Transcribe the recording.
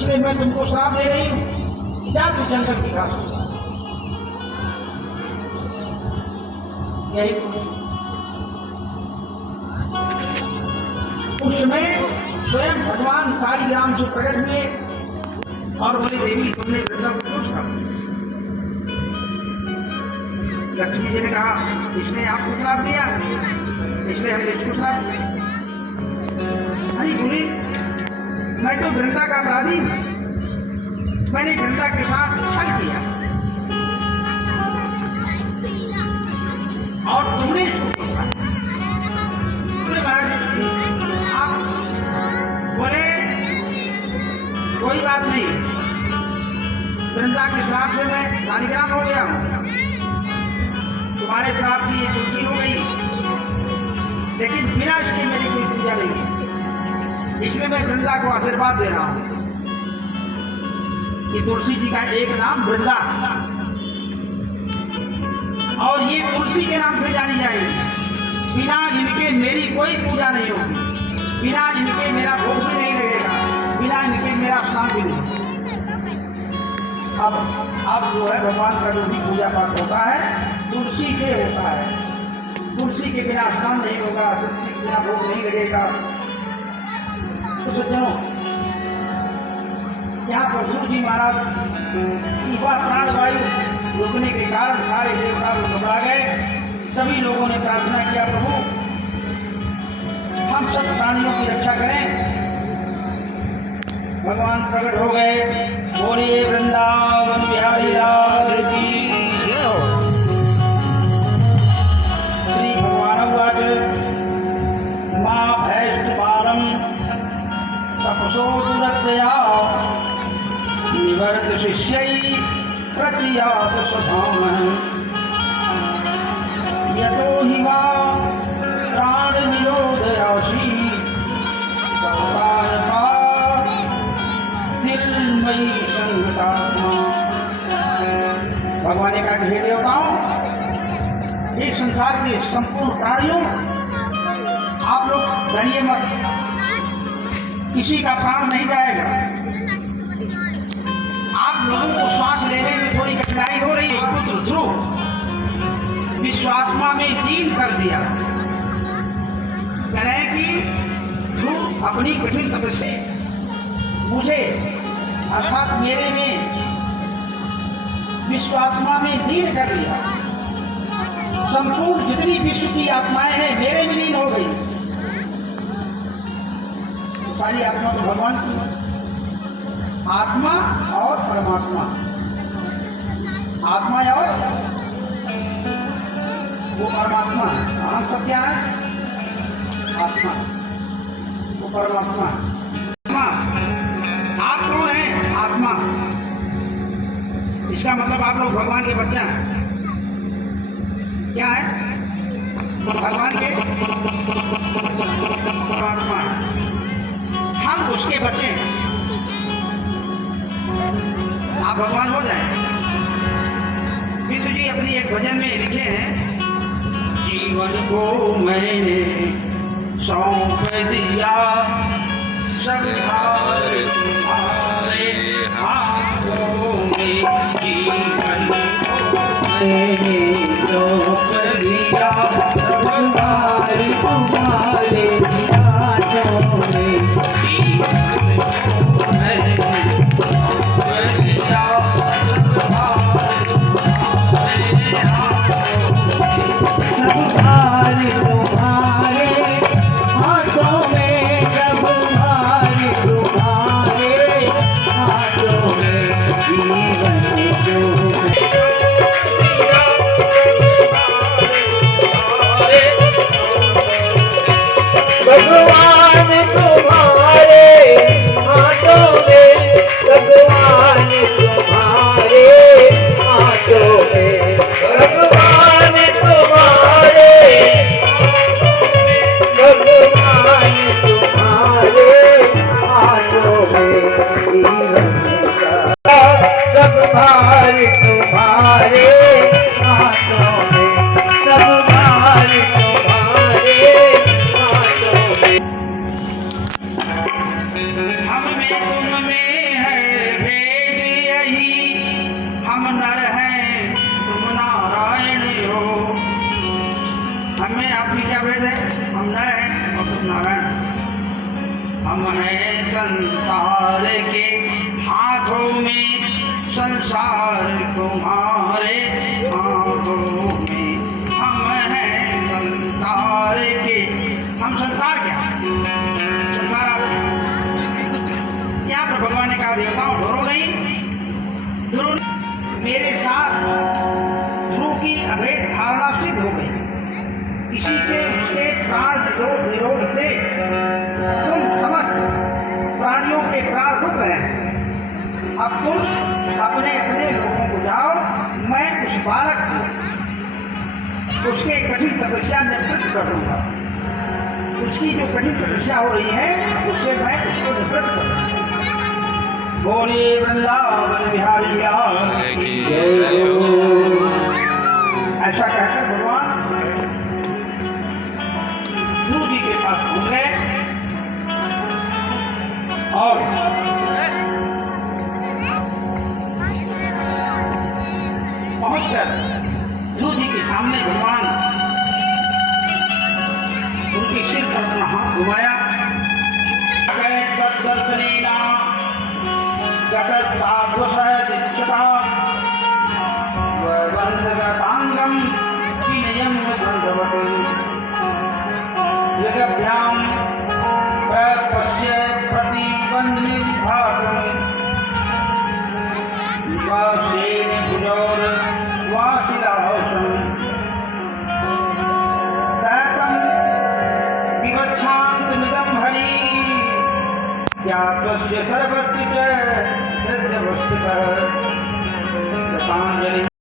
इसलिए मैं तुमको श्राप दे रही हूँ, जा तू जंगल की घास। यही उसमें स्वयं भगवान सालीग्राम जो प्रकट हुए और बोले देवी तुमने वृंदा को क्यों श्राप दिया? लक्ष्मी जी ने कहा इसने आपको श्राप दिया, इसलिए हमने इसको श्राप दिया। अरे बोली मैं तो वृंदा का अपराधी हूं, मैंने वृंदा के साथ छल किया और तुमने महाराज आप बोले कोई बात नहीं, वृंदा के श्राप से मैं सालीग्राम हो गया हूं, तुम्हारे श्राप की ये तुलसी हो गई, लेकिन बिना इसके मेरी कोई पूजा नहीं है, इसलिए मैं वृंदा को आशीर्वाद दे रहा हूं कि तुलसी जी का एक नाम वृंदा और ये तुलसी के नाम से जानी जाएगी। बिना इनके मेरी कोई पूजा नहीं होगी, बिना इनके मेरा भोग भी नहीं लगेगा, बिना इनके मेरा स्नान भी नहीं। अब जो है भगवान का जो भी पूजा पाठ होता है तुलसी से होता है, तुलसी के बिना स्नान नहीं होगा, तुलसी के बिना भोग नहीं लगेगा। तो सज्जनों यहाँ पर गुरु जी महाराज की वह प्राणवायु रुकने के कारण सारे देवता लोग घबरा गए। सभी लोगों ने प्रार्थना किया प्रभु हम सब प्राणियों की रक्षा करें। भगवान प्रकट हो गए, बोलिए वृंदावन बिहारी लाल की। श्री भगवान उवाच मां भैष्टपालम तपसो दुरत्या निवर्त शिष्यै प्रतियात स्वधामः यतो हि वा प्राण निरोधयासि भगवानका निर्मयी संगतात्मा। भगवान ने कहा कि हे देवताओं, इस संसार के संपूर्ण प्राणियों आप लोग डरिए मत, किसी का प्राण नहीं जाएगा। आप लोगों को श्वास लेने में थोड़ी कठिनाई हो रही है, पुत्र ध्रुव विश्वात्मा में लीन कर दिया। कह रहे कि ध्रुव अपनी कठिन तपस्या मुझे अर्थात मेरे में विश्वात्मा में लीन कर दिया। संपूर्ण जितनी विश्व की आत्माएं हैं मेरे में लीन हो गई। सारी आत्मा तो भगवान की, आत्मा और परमात्मा, आत्मा और वो परमात्मा। हम सब क्या है? आत्मा, वो परमात्मा। आप कौन हैं? आत्मा। इसका मतलब आप लोग भगवान के बच्चे हैं। क्या है? भगवान के परमात्मा, हम उसके बच्चे हैं। आप भगवान हो जाए। विष्णु जी अपनी एक भजन में लिखे हैं, जीवन को मैंने सौंप दिया सरकार तुम्हारे हाथों में, जीवन को मैंने सौंप दिया सरकार तुम्हारे हाथों में, जीवन को मैंने हम में तुम में है संसार के हाथों में, संसार तुम्हारे हाथों में, हम हैं संसार के। हम संसार क्या? संसार आप यहाँ पर भगवान ने कहा देवताओं डरो नहीं, ध्रुव मेरे साथ ध्रुव की अभेद धारणा सिद्ध हो गई। इसी से उसके प्राण निरोध से तुम समस्त प्राणियों के प्राण रुक रहे हैं। अब तुम अपने अपने लोगों को जाओ, मैं उस बालक को उसके कठिन तपस्या में निवृत्त कर दूंगा। उसकी जो कठिन तपस्या हो रही है उससे मैं उसको निवृत्त कर दूंगा। बोले वृंदावन बिहारी लाल की जय हो। ऐसा कहकर भगवान ध्रुव जी के पास पहुंच गए और पहुंचकर ध्रुव जी के सामने भगवान उनके सिर पर अपना हाथ घुमाया। सर्वस्य